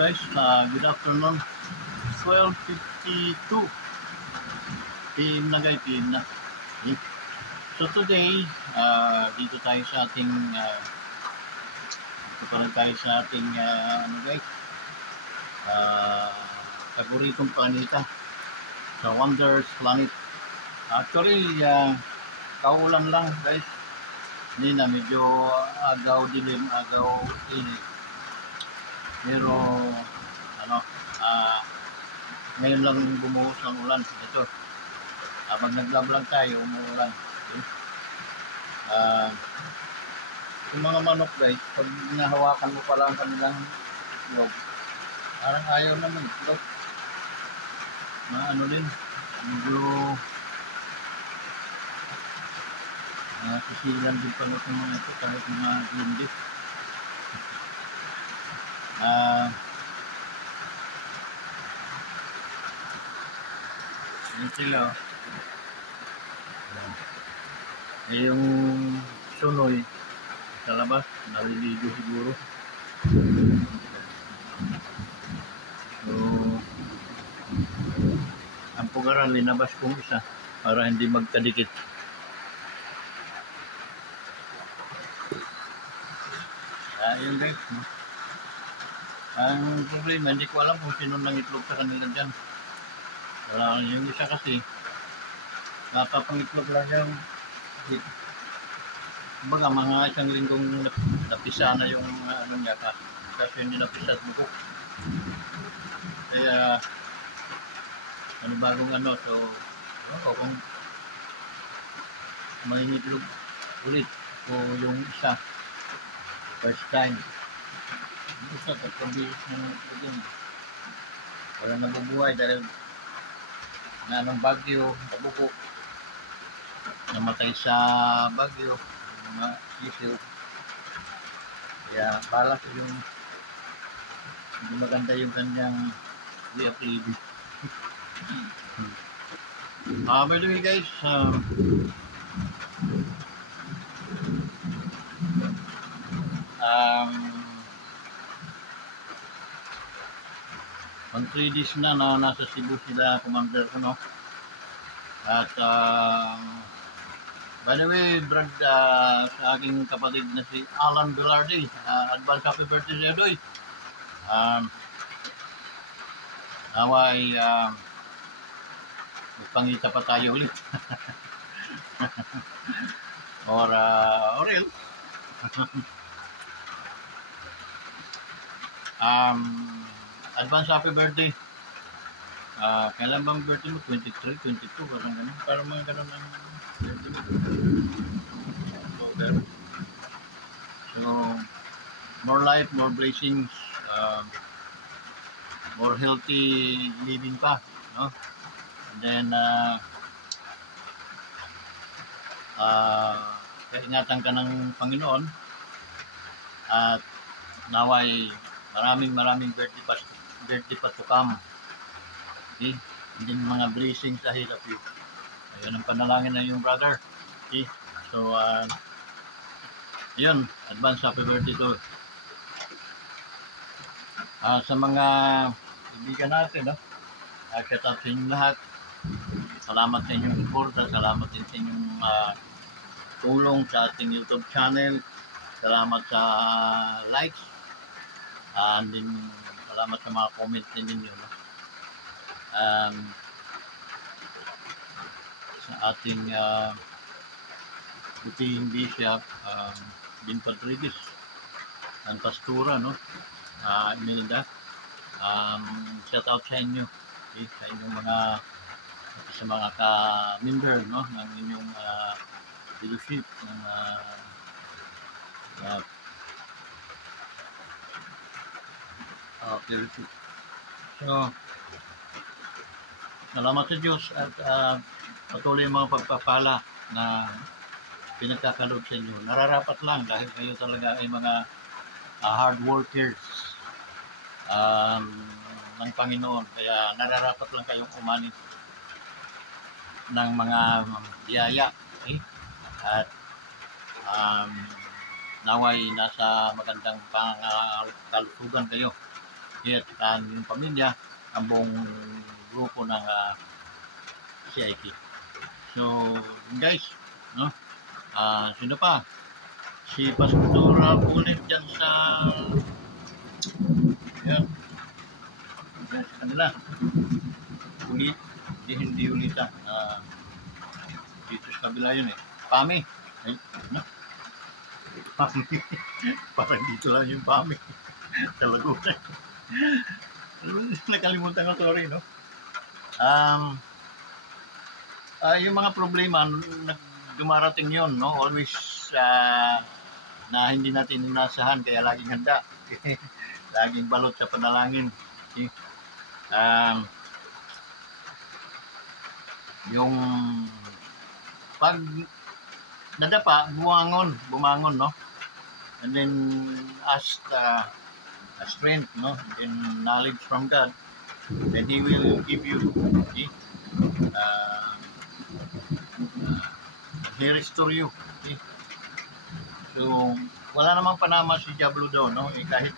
guys, good afternoon. 12:52 PM na guys, PM na. Okay. So today, dito tayo sa ating ano guys, paboritong planeta sa Wonders Planet. Actually, kaulan lang guys. Hindi na, medyo agaw dilim, agaw init. Pero ano, ngayon lang bumuhos ng ulan. Ito, habang naglablog tayo, umuulan. Okay. Yung mga manok guys, pag nahawakan mo pala ang kanilang itlog, parang ayaw na mag-itlog. Ano din, medyo sisilan din pala itong mga ito kahit mga hindi. Yun sila. Yung sunoy sa labas, naliligo siguro. So, ang pugaran, linabas kong isa para hindi magkadikit. Yun guys, no? Ang problema, hindi ko alam kung sino nang itlog sa kanila dyan. Yung isa kasi, napapangitlog lang yung baga mga isang linggong napisa na yung ano niya kasi hindi napisa at bukok. Kaya, ano bagong ano, so, kung may itlog ulit o yung isa, first time. Isa, pagpabilis ng itlog. Wala nabubuhay dahil na ng bagyo, nabuko, namatay sa bagyo, mga sisil. Kaya balas yung hindi maganda yung kanyang way. By the way guys, on 3 days na nasa Cebu sila commander ko, no? At by the way, Brad, sa aking kapatid na si Alan Velarde, advance happy birthday sa Doy. Naway magpangita pa tayo ulit. or else advance happy birthday. Kailan bang birthday mo? 23, 22, parang ganun. Parang mga ganun ang birthday mo. So, more life, more blessings, more healthy living pa, no? And then, kaingatan ka ng Panginoon at naway maraming birthday pa to come. Okay? Hindi mga blessings sa hirap yun. Ayun ang panalangin na yung brother. Okay? So, yun, advance happy birthday to. Sa mga ibigan natin, no? Shout out sa inyong lahat. Salamat sa inyong suporta. Salamat din sa inyong tulong sa ating YouTube channel. Salamat sa likes. And din salamat sa mga comments din ninyo, no? Sa ating butihing bishop, Bin Padrigues and Pastura, no? Imelda, shout out sa inyo, okay? Sa inyong mga ka-member, no? Ng inyong leadership ng leadership. So, salamat sa Diyos at patuloy mga pagpapala na pinagkakaloob sa inyo. Nararapat lang dahil kayo talaga ay mga hard workers ng Panginoon. Kaya nararapat lang kayong umani ng mga biyaya. Okay? At naway nasa magandang kalusugan kayo. At saka yung pamilya, ang buong grupo ng CIT. So, guys, no? Sino pa? Si Pastor Ulit dyan sa yan, dyan sa kanila. Ulit, hindi ulita. Dito sa kabila yun eh. Pami. Ay, ano? Pami. Parang dito lang yung Pami. Talaga. Nakalimutan ko, sorry, no? Yung mga problema, dumarating yun, no? Always na hindi natin inasahan, kaya laging handa. Laging balot sa panalangin. Okay? Yung pag nadapa, bumangon, no? And then ask strength, no? And knowledge from God, then He will give you, okay? He restore you, okay? So, wala namang panama si Diablo daw, no? Kahit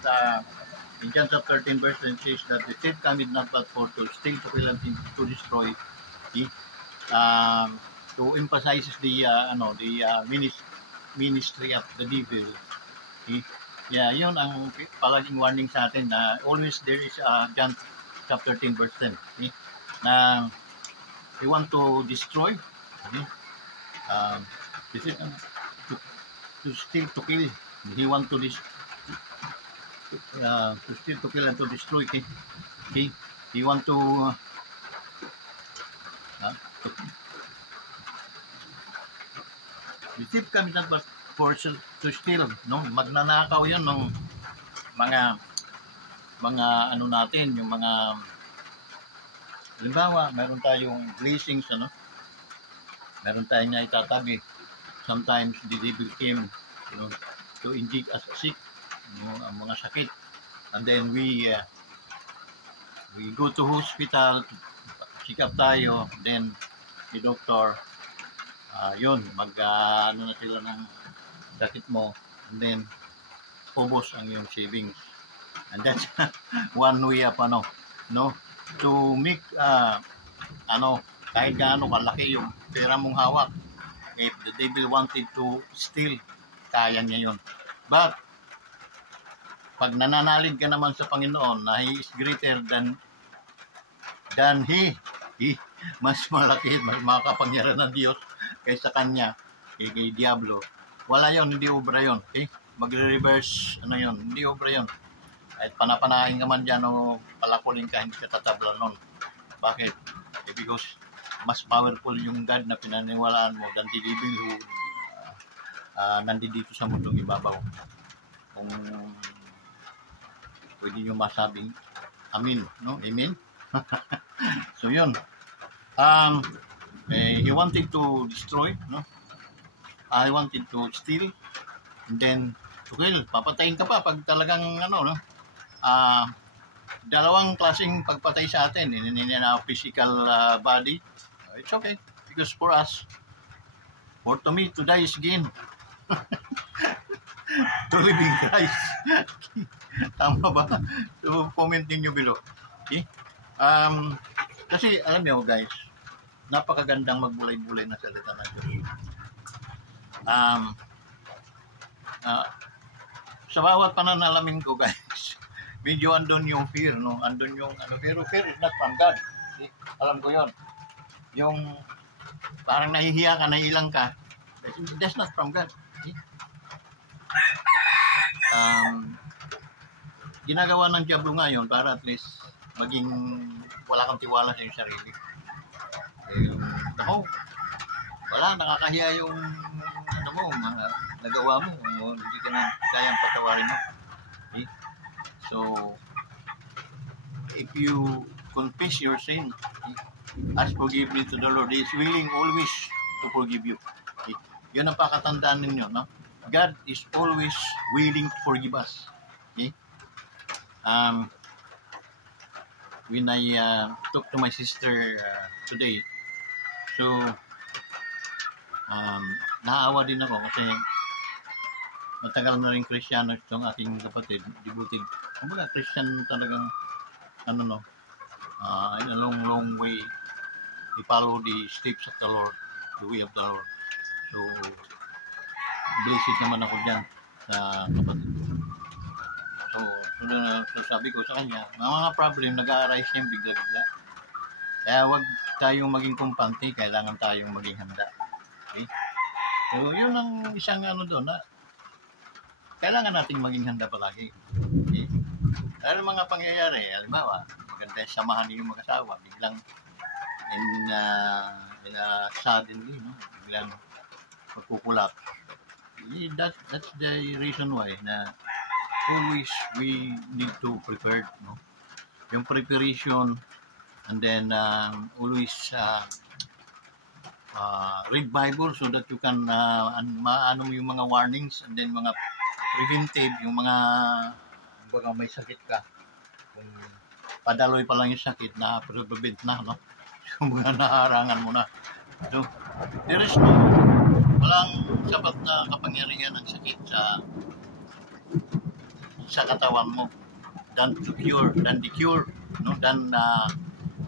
in John chapter 13 verse 10 says that the thief cometh not but for to steal, to kill, and to destroy, okay? To emphasize the ministry of the devil, okay? Yeah, yun ang palaging warning sa atin na always there is John chapter 13 verse 10, okay? Na he want to destroy, okay? To steal, to kill. He want to steal, to kill, and to destroy, okay? Okay? He want to the thief comes not but for to steal, no? Magnanakaw yun ng mga ano natin, yung mga halimbawa, meron tayong blessings, ano? Meron tayong na itatabi. Sometimes the devil came, you know, to inject us sick, you know, ang mga sakit. And then we go to hospital, check up tayo, then the doctor, yun, ano na sila ng sakit mo, and then ubos ang iyong savings. And that's one way of to make kahit gaano kalaki yung pera mong hawak, if the devil wanted to steal, kaya niya yun. But pag nananalig ka naman sa Panginoon na He is greater than He mas malaki, mas makapangyarihan ng Diyos kaysa kanya, kay Diablo, wala yon, hindi obra yon, okay? Magre-reverse, yon, hindi obra yon. Kahit panapanahin ka man dyan o palakulin ka, hindi ka tatabla nun. Bakit? Because mas powerful yung God na pinaniwalaan mo than the devil who nandito sa mundong ibabaw. Kung pwede nyo masabing amin, no? Amen? So yun. He wanted to destroy, no? I wanted to steal, and then to kill. Papatayin ka pa pag talagang no? Dalawang klaseng pagpatay sa atin in physical body. It's okay because for us, to me, to die is gain. To live in Christ. Tama ba? So, comment ninyo below. Okay? Kasi, alam niyo guys, napakagandang magbulay-bulay na salita ng Diyos. Sa bawat pananalamin ko guys, medyo andun yung fear, no? Andun yung pero fear is not from God. Okay? Alam ko yon. Yung parang nahihiya ka, nailang ka, that's not from God. Okay? Ginagawa ng Diablo ngayon para at least maging wala kang tiwala sa iyong sarili. Wala, nakakahiya yung nagawa mo, hindi ka na kayang patawarin mo. Okay? So, if you confess your sin, ask forgiveness to the Lord. He is willing always to forgive you. Okay? Yun ang pakatandaan ninyo, no? God is always willing to forgive us. Okay? When I talked to my sister today, so naawa din ako kasi matagal na rin Kristiyano itong aking kapatid, devoted. Kumbaga Christian talagang ano no, in a long, long way, we follow the steps of the Lord, the way of the Lord. So, blessed naman ako dyan sa kapatid ko. So sabi ko sa kanya, mga problem nag-a-arise yan bigla-bigla. Kaya wag tayong maging kumpante, kailangan tayong maging handa. Okay? So, yun ang isang ano doon na kailangan nating maging handa palagi. Okay? Dahil mga pangyayari, halimbawa, maganda samahan niyo yung mag-asawa, biglang in a suddenly, no? Biglang magkukulap. That's the reason why na always we need to prepare, no? Yung preparation, and then always read Bible so that you can maano yung mga warnings, and then mga preventive, yung mga baga may sakit ka, kung padaloy pa lang yung sakit na prevent na, no? Yung mga naharangan mo na. So, there is walang sapat na kapangyarihan ng sakit sa katawan mo than the cure, no? Than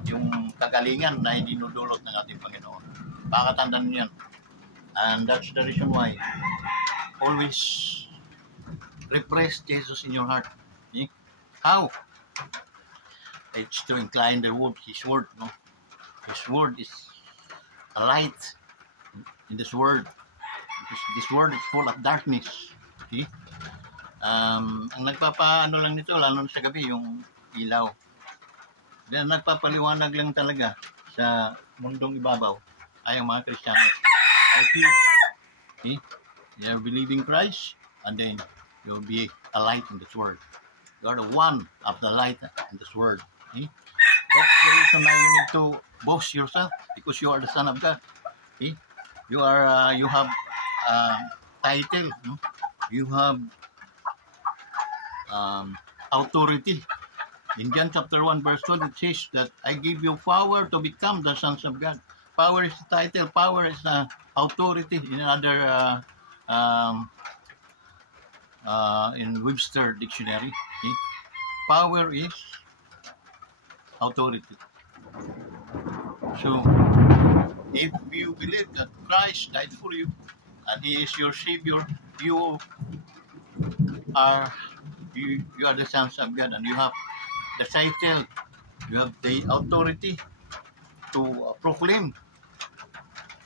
yung kagalingan na hindi nudulot ng ating Panginoon. Pakatandaan niyo yan. And that's the reason why always repress Jesus in your heart. Okay? How? It's to incline His word, no? His word is a light in this world. Because this world is full of darkness. Okay? Ang nagpapaano lang nito, lalo sa gabi, yung ilaw. Then nagpapaliwanag lang talaga sa mundong ibabaw ay ang mga Kristiyano. Like you. Okay? You are believing Christ, and then you will be a light in this world. You are the one of the light in this world. Okay? That's the reason why you need to boast yourself, because you are the Son of God. Okay? You have title, no? You have authority. In John chapter 1 verse 2, it says that I give you power to become the sons of God. Power is the title, power is the authority. In another in Webster dictionary, okay? Power is authority. So if you believe that Christ died for you and He is your Savior, you are the sons of God, and you have the title, you have the authority to proclaim,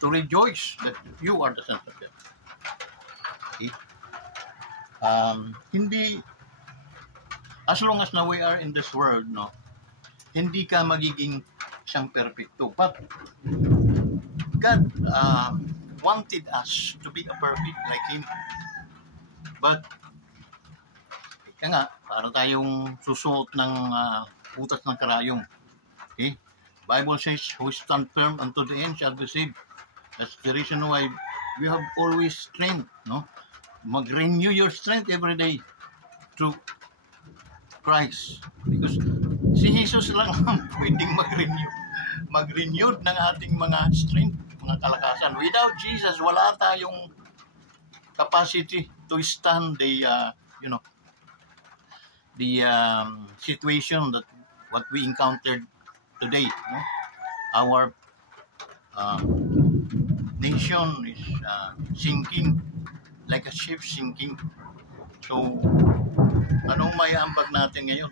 to rejoice that you are the sons of God. Okay? Hindi, as long as na we are in this world, no, hindi ka magiging siyang perfecto. But God wanted us to be a perfect like Him. But kaya nga, para tayong susuot ng butas ng karayong. Okay? Bible says, who stand firm unto the end shall be saved. That's the reason why we have always strength, no? Mag-renew your strength every day through Christ. Because si Jesus lang ang pwedeng mag-renew ng ating mga strength, mga kalakasan. Without Jesus, wala tayong capacity to stand the situation that what we encountered today, no? Our nation is sinking like a ship sinking. So anong may ambag natin ngayon?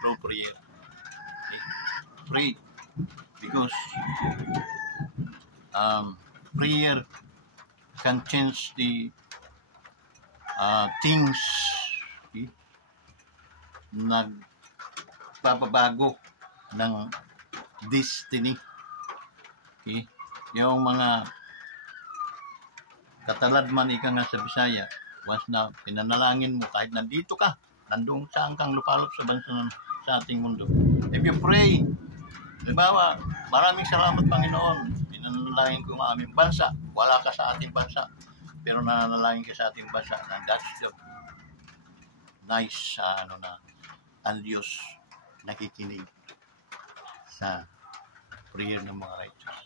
Through prayer. Okay? Pray, because prayer can change the things. Okay? Nagpapabago ng destiny. Okay? Yung mga katalad man ika nga sa Bisaya, once na pinanalangin mo, kahit nandito ka, nandun saan kang lupalop sa bansa sa ating mundo. If you pray, halimbawa, maraming salamat Panginoon, pinanalangin ko ang aming bansa, wala ka sa ating bansa, pero nananalangin ka sa ating bansa, and that's the nice ang Diyos nakikinig sa prayer ng mga righteous.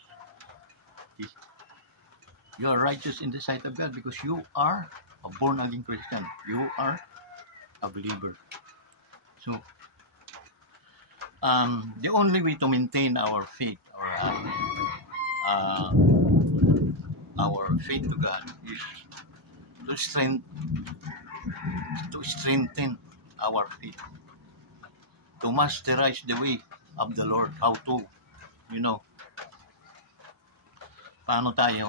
Okay? You are righteous in the sight of God because you are a born-again Christian. You are a believer. So, the only way to maintain our faith or our faith to God is to strengthen our faith, to masterize the way of the Lord, how to, you know, paano tayo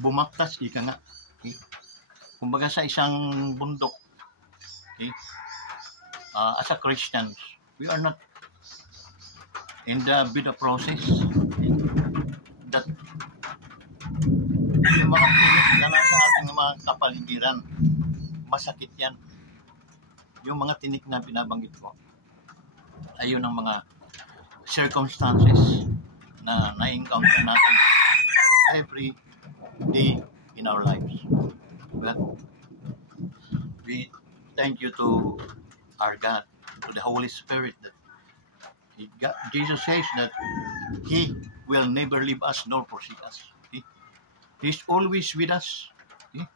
bumaktas, ika nga. Okay? Kumbaga sa isang bundok, okay? As a Christians, we are not in the bida process, okay? That yung mga tinik na nasa ating mga kapaligiran, masakit yan. Yung mga tinik na binabanggit ko, ayun ang mga circumstances na na-encounter natin every day in our lives. But we thank you to our God, to the Holy Spirit, that Jesus says that He will never leave us nor forsake us. Okay? He's always with us. Okay?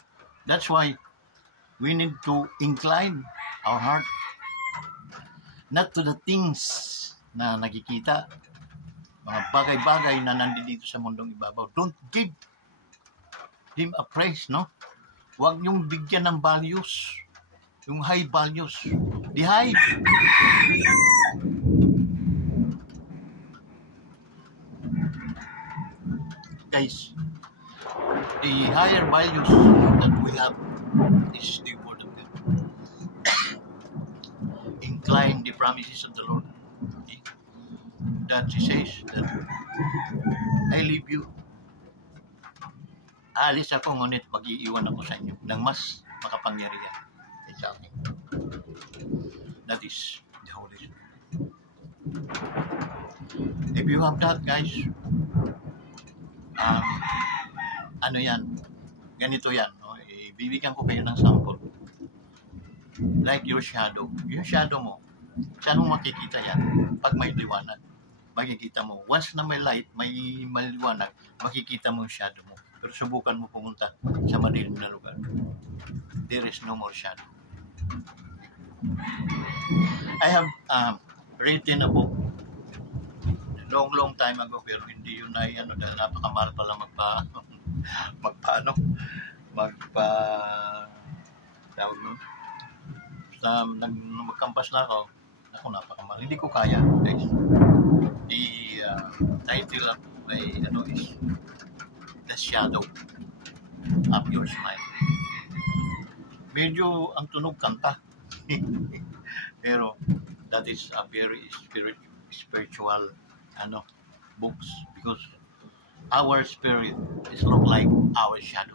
That's why we need to incline our heart not to the things na nakikita, mga bagay-bagay na nandito sa mundong ibabaw. Don't give Him a praise, no? Huwag niyong bigyan ng values, yung high values. The high. Guys, the higher values that we have is the Word of God. Incline the promises of the Lord. Okay? That He says that I leave you. Alis ako, ngunit mag-iiwan ako sa inyo ng mas makapangyarihan sa akin. That is the Holy Spirit. If you have that, guys, ano yan? Ganito yan. No? Ibibigyan ko kayo ng sample. Like your shadow. Yung shadow mo, saan mo makikita yan? Pag may liwanag, makikita mo. Once na may light, may maliwanag, makikita mo yung shadow mo. Pero subukan mo pumunta sa madilim na lugar. There is no more shadow. I have written a book long time ago, pero hindi yun na ano, dahil napakamahal pala tawag nun. Magkampas na ako, napakamahal. Hindi ko kaya, guys. The title of my is The Shadow of Your Smile. Medyo ang tunog kanta. Pero that is a very spiritual books, because our spirit is look like our shadow.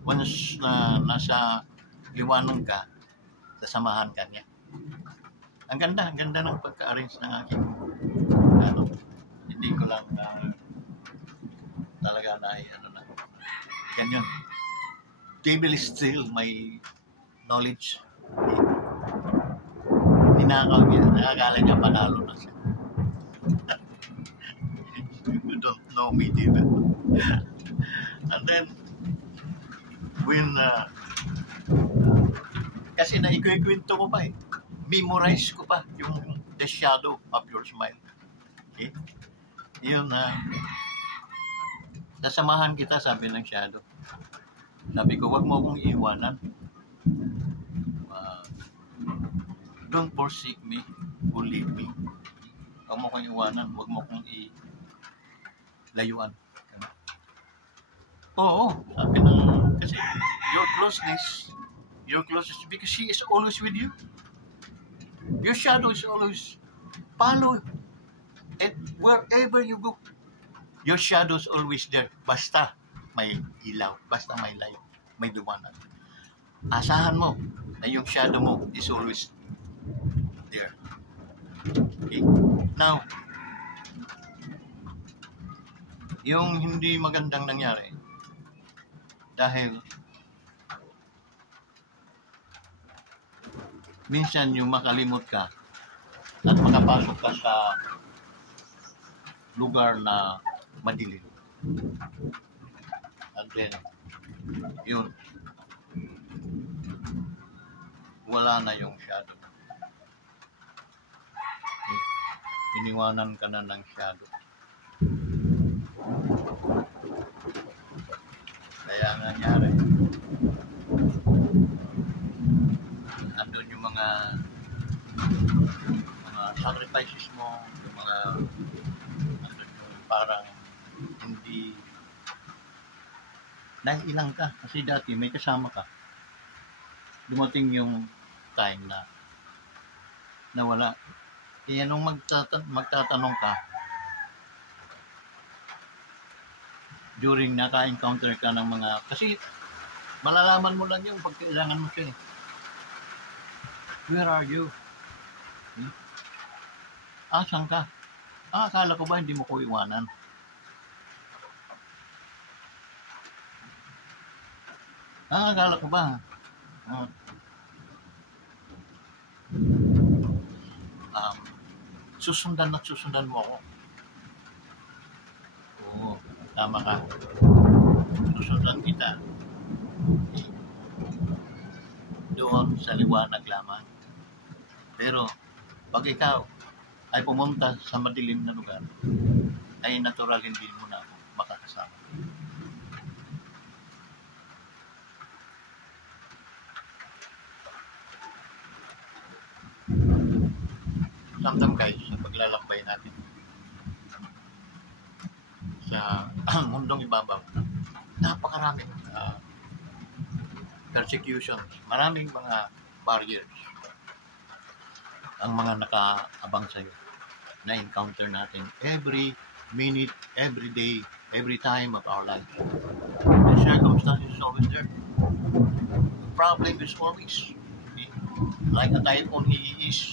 Once na nasa liwanag ka, sasamahan ka niya. Ang ganda ng pagka-arrange ng aking hindi ko lang talaga na ganyan. Devil is still my knowledge. Ninakaw niya, nakakala niya panalo na siya. You don't know me, David. And then when kasi naikwento ko pa memorize ko pa yung The Shadow of Your Smile. Okay? Yun sasamahan kita, sabi ng shadow. Sabi ko, wag mo akong iiwanan. Don't forsake me or leave me. Wag mo akong iwanan, wag mo akong ilayuan. Oo, sabi ng, kasi your closeness because she is always with you. Your shadow is always follow, and wherever you go, your shadow is always there. Basta may ilaw, basta may light, may liwanag. Asahan mo na yung shadow mo is always there. Okay? Now, yung hindi magandang nangyari, dahil minsan yung makalimot ka at makapasok ka sa lugar na madilim. And then, yun, wala na yung shadow. Iniwanan ka na ng shadow. Kaya nangyari, andun yung mga sacrifices mo, yung mga andun yung parang hindi naiilang ka kasi dati may kasama ka. Dumating yung time na nawala. Kaya nung magtatanong ka, during naka-encounter ka ng mga, kasi malalaman mo lang yung pag kailangan mo siya eh. Where are you? Asan ka? Akala ko ba hindi mo ko iwanan? Akala ko ba? Susundan at susundan mo ako. Oo, tama ka. Susundan kita. Doon sa liwanag lamang. Pero, pag ikaw ay pumunta sa madilim na lugar, ay natural hindi mo na ako makakasama. Sometimes guys, sa paglalakbay natin sa mundong ibabaw, napakaraming persecutions, maraming mga barriers ang mga nakaabang sa'yo na encounter natin every minute, every day, every time of our life. The circumstances is always there. The problem is always like a typhoon. He is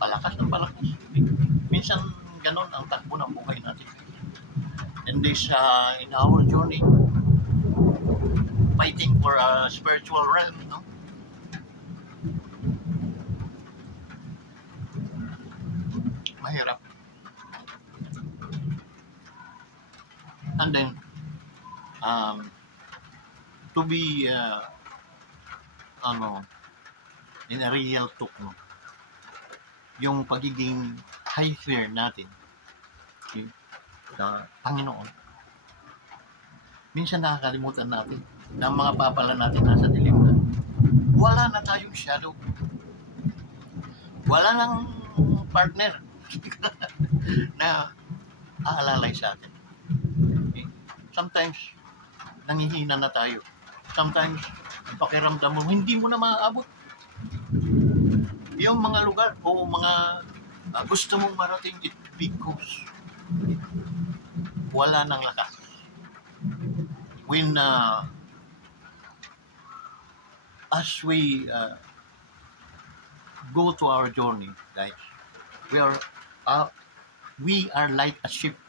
palakas ng palakas. Minsan ganon ang takbo ng buhay natin. And this in our journey, fighting for a spiritual realm, no? Mahirap. And then, to be in a real talk, no? Yung pagiging high fear natin sa Panginoon, minsan nakakalimutan natin na ang mga papala natin nasa dilim na. Wala na tayong shadow. Wala nang partner na aalalay sa atin. Okay? Sometimes, nangihina na tayo. Sometimes, pakiramdam mo, hindi mo na maaabot yung mga lugar o mga gusto mong marating it because wala nang lakas. When as we go to our journey, guys, we are like a ship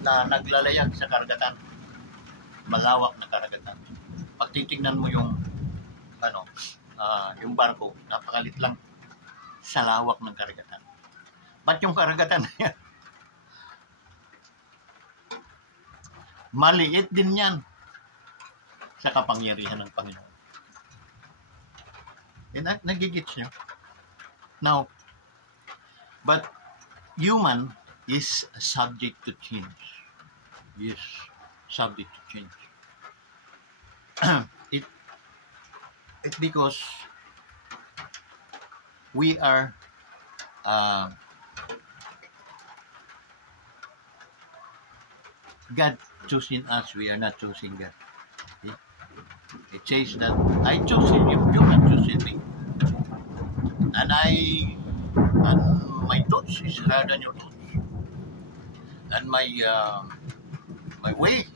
na naglalayag sa karagatan, malawak na karagatan. Pag titignan mo yung yung barko, napakalit lang sa lawak ng karagatan. Ba't yung karagatan na yan? Maliit din yan sa kapangyarihan ng Panginoon. Nagigits nyo? Now, but human is subject to change. Yes, subject to change. It's because we are God choosing us, we are not choosing God. Okay? It says that I chosen you, you have chosen me. And my thoughts is higher than your thoughts. And my ways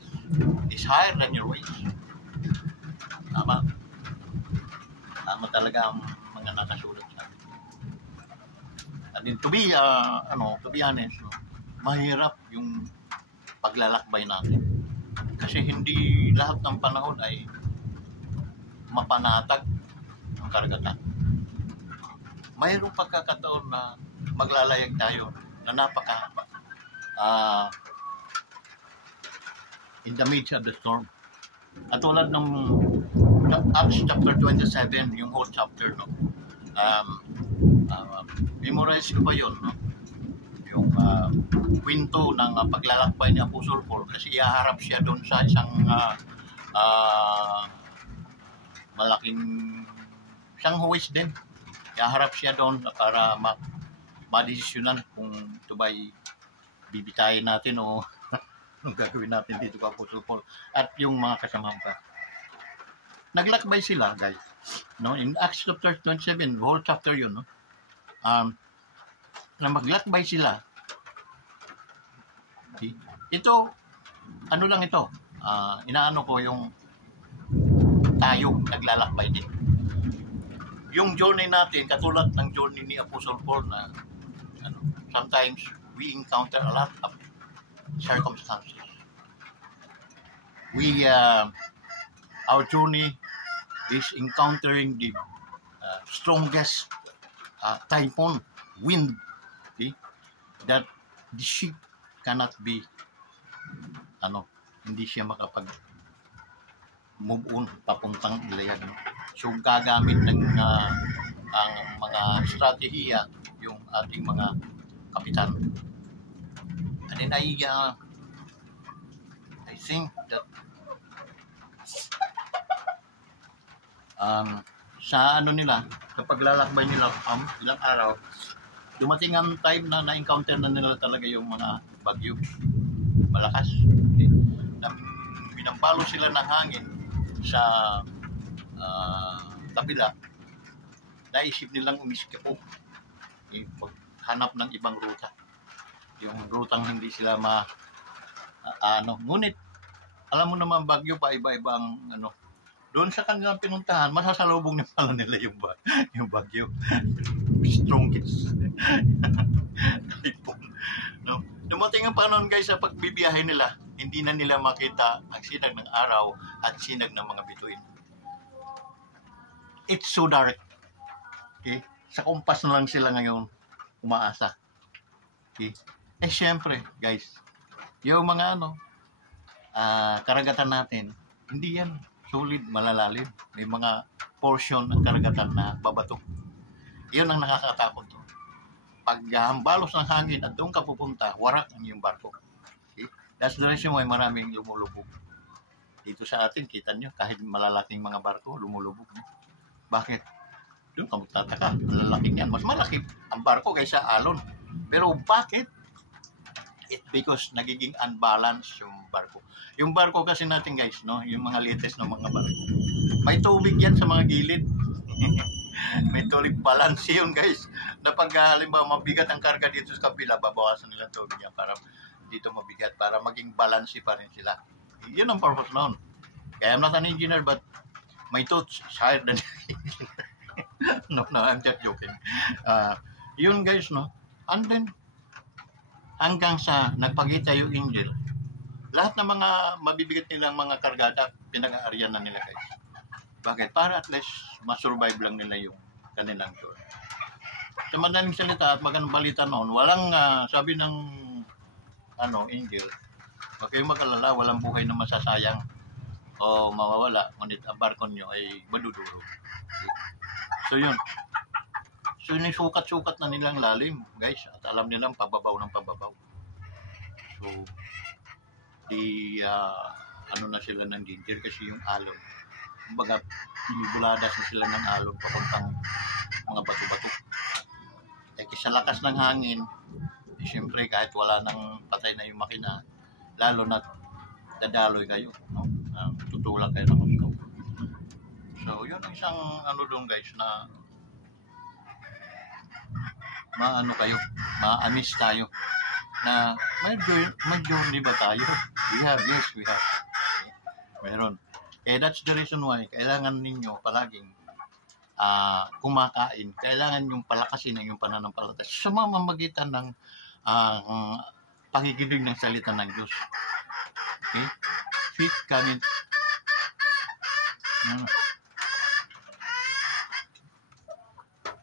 is higher than your ways. Tama. Tama talaga ang mga nakasulat sa atin. And then to be honest, no, mahirap yung paglalakbay natin. Kasi hindi lahat ng panahon ay mapanatag ang karagatan. mayroong pagkakataon na maglalayag tayo na napakahaba. In the midst of the storm. At tulad ng Acts chapter 27, yung whole chapter, no? Memorize ko pa yun, no? Yung kwento ng paglalakbay ni Apostle Paul kasi ihaharap siya doon sa isang malaking isang huwis din. Ihaharap siya doon para madesisyonan kung ito ba'y bibitayin natin o anong gagawin natin dito kay Apostle Paul at yung mga kasamahan pa. Naglakbay sila, guys. No, in Acts chapter 27, whole chapter yun, no? Na maglakbay sila. Okay. Ito, ano lang ito? Inaano ko yung tayo naglalakbay din. Yung journey natin, katulad ng journey ni Apostle Paul na sometimes we encounter a lot of circumstances. Our journey is encountering the strongest typhoon wind, okay, that the ship cannot be hindi siya makapag move on papuntang ilayag. So gagamit ng ang mga strategiya yung ating mga kapitan. And then I think that sa nila, kapag lalakbay nila ilang araw, dumating ang time na na-encounter na nila talaga yung mga bagyo. Malakas. Okay. Binampalo sila ng hangin sa kabila. Naisip nilang umiskapo. Okay. Hanap ng ibang ruta. Yung rutang hindi sila ngunit, alam mo naman bagyo pa iba-iba ang doon sa kanilang pinuntahan, masasalubong na pala nila yung bagyo. Strongest. No? Dumating ang panahon guys sa pagbibiyahe nila, hindi na nila makita ang sinag ng araw at sinag ng mga bituin. It's so dark. Okay? Sa kumpas na lang sila ngayon umaasa. Okay? Syempre, guys, yung mga karagatan natin, hindi yan solid, malalalim. May mga portion ng karagatan na babato. Iyon ang nakakatakot. Pag hambalos ng hangin at doon ka pupunta, warak ang iyong barko. Okay? That's the reason why maraming lumulubog. Dito sa atin, kita nyo, kahit malalaking mga barko, lumulubog. Bakit? Doon ka magtataka, malalaking yan. Mas malaki ang barko kaysa alon. Pero bakit? It's because nagiging unbalanced yung barko. Yung barko kasi natin guys, no, yung mga latest na mga barko, may tubig yan sa mga gilid. May tubig balance yun guys. Na pag halimbawa mabigat ang karga dito sa kabila, babawasan nila tubig yan para dito mabigat, para maging balance pa rin sila. Yun ang purpose noon. Kaya I'm not an engineer but my thoughts is higher than no, I'm just joking. Yun guys, no. And then hanggang sa nagpagita yung angel, lahat ng mga mabibigat nilang mga kargada, pinag-aaryan na nila guys. Bakit? Para at least masurvive lang nila yung kanilang tour. Sa madaling salita at magandang balita noon, walang sabi ng angel, huwag kayong mag-alala, walang buhay na masasayang o mawawala, ngunit ang barko nyo ay maduduro. So yun. So yun, sukat-sukat na nilang lalim, guys. At alam nilang pababaw ng pababaw. So, na sila ng danger kasi yung alon. Kumbaga, binibuladas na sila ng alon papuntang mga bato-bato. Sa lakas ng hangin, siyempre kahit wala nang patay na yung makina, lalo na dadaloy kayo. No? Tutulak kayo ng gusto. So, yun ang isang doon guys na ma-amis tayo na may journey ba tayo? We have. Okay. Meron. That's the reason why kailangan ninyo palaging kumakain. Kailangan yung palakasin ng yung pananampalataya sa mamamagitan ng pakikinig ng salita ng Diyos. Okay? Faith coming.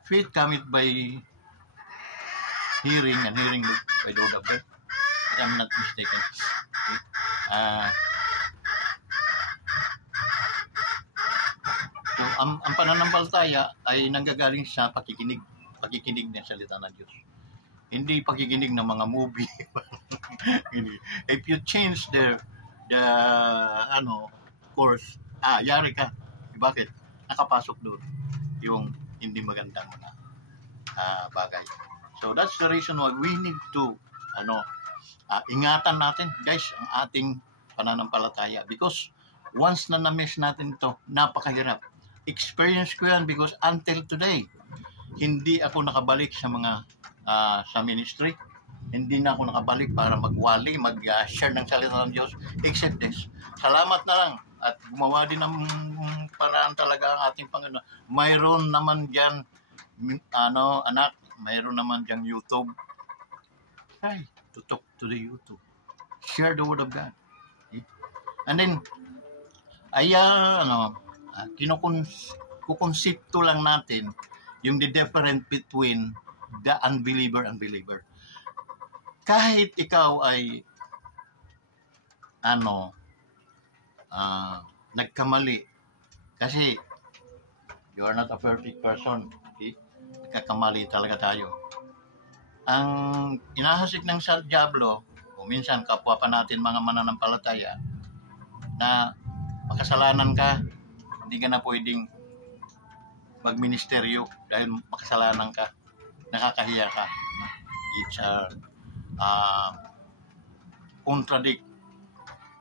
Faith cometh by hearing, and hearing by the word of God. If I'm not mistaken. Okay. So, ang pananampalataya ay nanggagaling sa pakikinig ng salita ng Diyos. Hindi pakikinig ng mga movie. If you change the course, yari ka. Bakit? Nakapasok doon yung hindi magandang mga bagay. So that's the reason why we need to ingatan natin, guys, ang ating pananampalataya, because once na na-miss natin ito, napakahirap. Experience ko yan because until today, hindi ako nakabalik sa mga sa ministry. Hindi na ako nakabalik para magwali, mag-share ng salita ng Diyos, except this. Salamat na lang at gumawa din ng paraan talaga ang ating Panginoon. Mayroon naman diyan anak, mayroon naman diyan YouTube. Try to talk to the YouTube. Share the word of God. Okay? And then kukonsepto lang natin yung the difference between the unbeliever and believer. Kahit ikaw ay nagkamali, kasi you are not a perfect person, okay? Nagkakamali talaga tayo. Ang inahasik ng diablo, o minsan kapwa pa natin mga mananampalataya, na makasalanan ka, hindi ka na pwedeng magministeryo dahil makasalanan ka, nakakahiya ka. It's contradict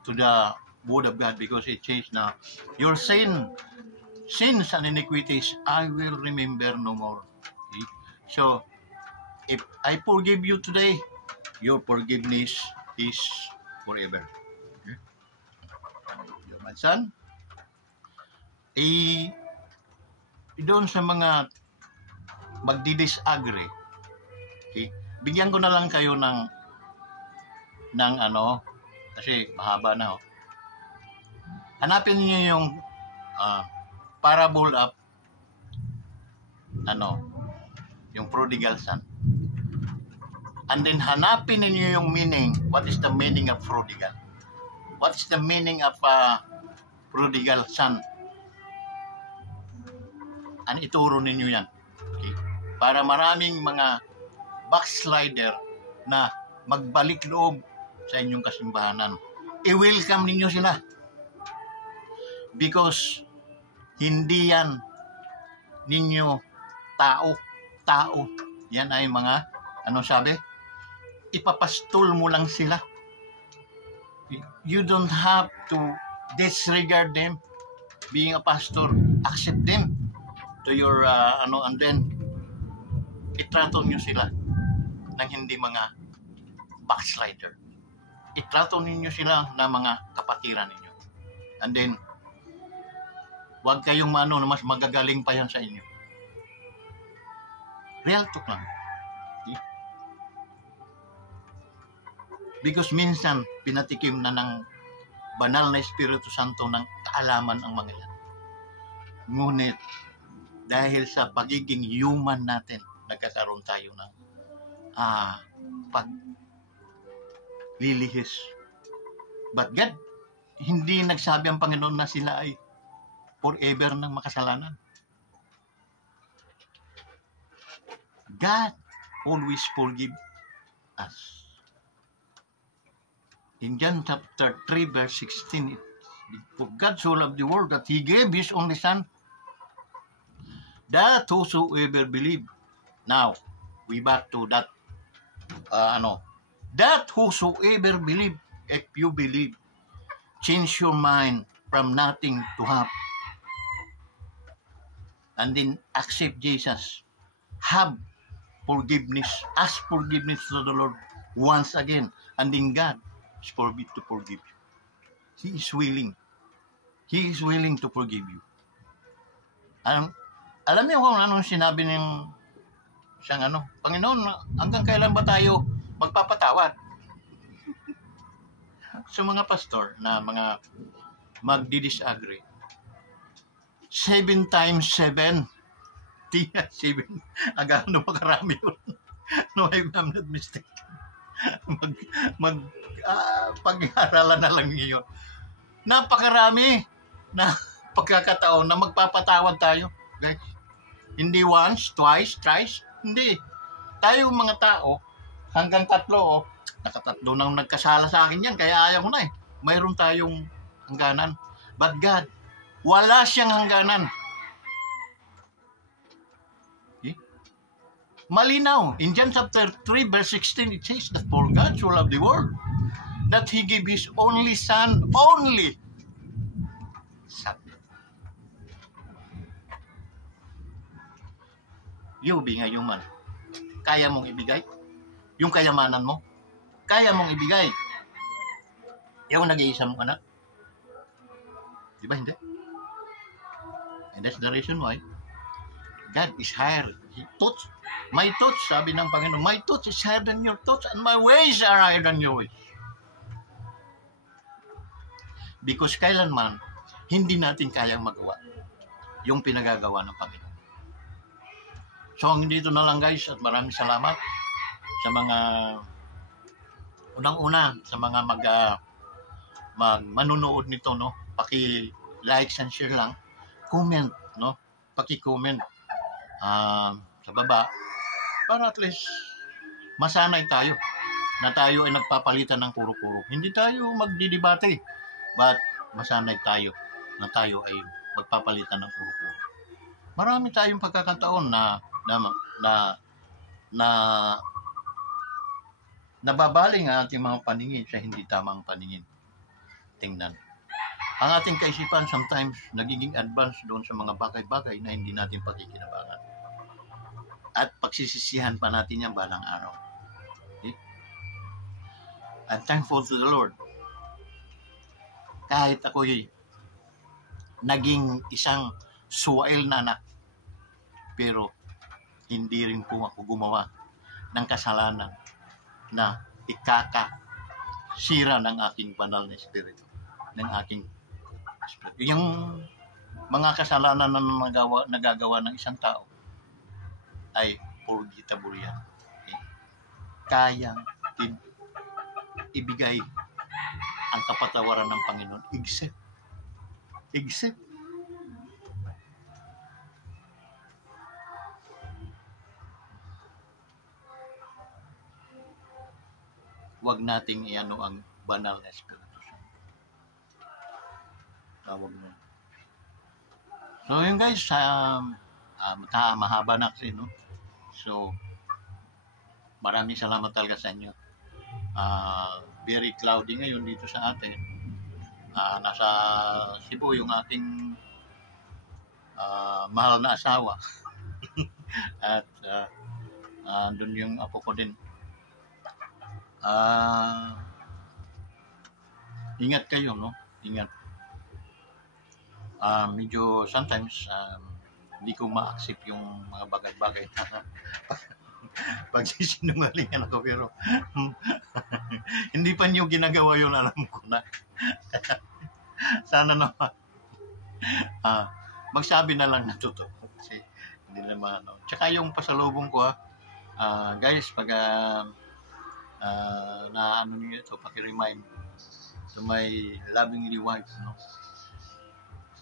to the word of God, because it says na your sins and iniquities I will remember no more. Okay? So if I forgive you today, your forgiveness is forever. Okay? My son, doon sa mga magdi-disagree, okay, bigyan ko na lang kayo ng kasi mahaba na. Hanapin niyo yung parable of yung prodigal son. And then hanapin niyo yung meaning. What is the meaning of prodigal? What is the meaning of prodigal son? And ituro ninyo yan. Okay? Para maraming mga backslider na magbalik loob sa inyong kasimbahanan. I-welcome ninyo sila. Because hindi yan ninyo tao. Yan ay mga, ipapastol mo lang sila. You don't have to disregard them being a pastor. Accept them to your, and then itrato nyo sila ng hindi mga backslider. Itrato ninyo sila na mga kapatiran ninyo. And then, huwag kayong na mas magagaling pa yan sa inyo. Real talk lang. Okay? Because minsan, pinatikim na ng banal na Espiritu Santo ng kaalaman ang mga yan. Ngunit, dahil sa pagiging human natin, nagkakaroon tayo ng paglilihis. But God, hindi nagsabi ang Panginoon na sila ay forever ng makasalanan. God always forgive us. In John chapter 3 verse 16, for God so loved the world that He gave His only Son, that whosoever believe. Now, we back to that, that whosoever believe, if you believe, change your mind from nothing to have, and then accept Jesus, have forgiveness, ask forgiveness to the Lord once again, and then God is forbid to forgive you. He is willing to forgive you. Alam niyo kung anong sinabi ng siyang Panginoon, hanggang kailan ba tayo magpapatawad? Sa mga pastor na mga magdi-disagree, 7 times 7, 7, agano makarami yun. No, I'm not mistaken. Pag-aaralan na lang yun. Napakarami na pagkakataon na magpapatawad tayo. Guys, hindi once, twice, thrice. Hindi. Tayo mga tao, hanggang 3, nakatatlo nang nagkasala sa akin yan, kaya ayaw ko na eh. Mayroon tayong hangganan. But God, wala siyang hangganan. Okay? Malinaw. In John chapter 3, verse 16, it says that for God so loved the world that He gave His only Son, only Son. You being a human, kaya mong ibigay? Yung kayamanan mo, kaya mong ibigay? Yung nag-iisa mong anak? Di ba hindi? And that's the reason why God is higher. My thoughts, sabi ng Panginoon, my thoughts is higher than your thoughts and my ways are higher than your ways. Because kailanman, hindi natin kayang magawa yung pinagagawa ng Panginoon. So, hanggang dito na lang guys, at maraming salamat sa mga unang-una, sa mga manunood nito, no? Paki-like and share lang. Comment, no? Paki-comment sa baba para at least masanay tayo na tayo ay nagpapalitan ng kuro-kuro. Hindi tayo magdidebate, but masanay tayo na tayo ay magpapalitan ng kuro-kuro. Marami tayong pagkakataon na nababaling ang ating mga paningin sa hindi tamang paningin. Tingnan. Ang ating kaisipan sometimes nagiging advanced doon sa mga bagay-bagay na hindi natin pakikinabangan. At pagsisisihan pa natin yan balang araw. Okay? I'm thankful to the Lord. Kahit ako'y naging isang suwail na anak, pero hindi rin po ako gumawa ng kasalanan na ikakasira ng aking banal na espiritu, ng aking espiritu. Yung mga kasalanan na nagagawa ng isang tao ay forgivable yan. Okay? Kayang ibigay ang kapatawaran ng Panginoon except wag nating iano ang banal na espiritu. Tawag mo. So yun guys, mahaba na kasi, no? So maraming salamat talaga sa inyo. Very cloudy ngayon dito sa atin. Nasa Cebu yung aking mahal na asawa. At doon yung apo ko din. Ingat kayo, no? Ingat. Medyo sometimes hindi ko ma-accept yung mga bagay-bagay na pagsisinungalingan ako, pero hindi pa niyo ginagawa yun, alam ko na. Sana naman magsabi na lang na totoo, kasi hindi naman tsaka yung pasalubong ko, guys, pag na ano niyo ito, paki-remind to my lovingly wife, no?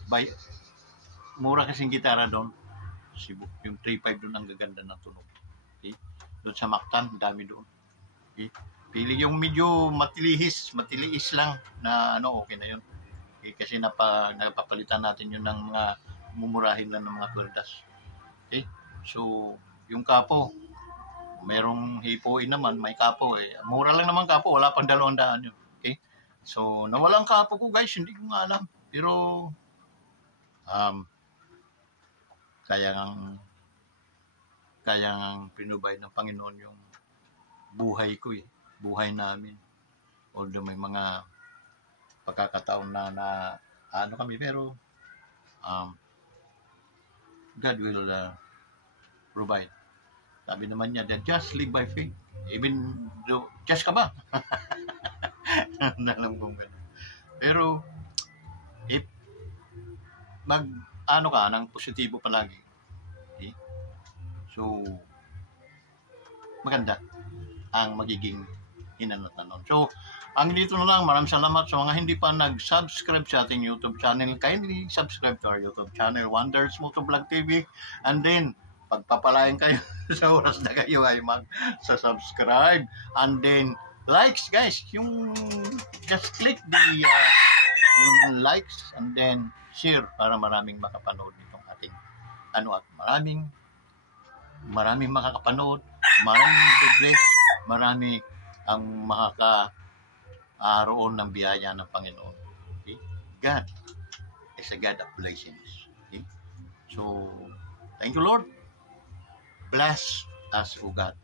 By mura kasing gitara doon, yung 3.5 doon, ang gaganda ng tunog. Okay? Doon sa Mactan, dami doon. Okay? Pili yung medyo matiliis lang na okay na yun. Okay? Kasi napapalitan natin yun ng mga mumurahin lang ng mga kweldas. Okay? So, yung kapo, merong hipoin naman, may kapo eh. Mura lang naman kapo, wala pang 200 yun. Okay? So, nawalang kapo ko guys, hindi ko nga alam. Pero, kaya ngang pinubay ng Panginoon yung buhay ko eh. Buhay namin. Although may mga pagkakataon na kami, pero God will provide. Sabi naman niya, that just live by faith. Even though, just ka ba? Nalam kong gano'n. Pero, if ka ng positibo palagi, okay? So, maganda ang magiging hinanatan nun. So, ang dito na lang, maraming salamat sa mga hindi pa nag-subscribe sa ating YouTube channel. Kindly subscribe to our YouTube channel, Wonders Motovlog TV. And then, pagpapalain kayo sa oras na kayo ay mag-subscribe. And then, likes guys, yung just click the yung likes and then share para maraming makapanood nitong ating at maraming makakapanood, maraming bless, marami ang makakaroon ng biyaya ng Panginoon. Okay? God is a God of blessings. Okay? So, thank you Lord. Bless us, O God.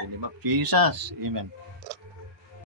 In the name of Jesus. Amen.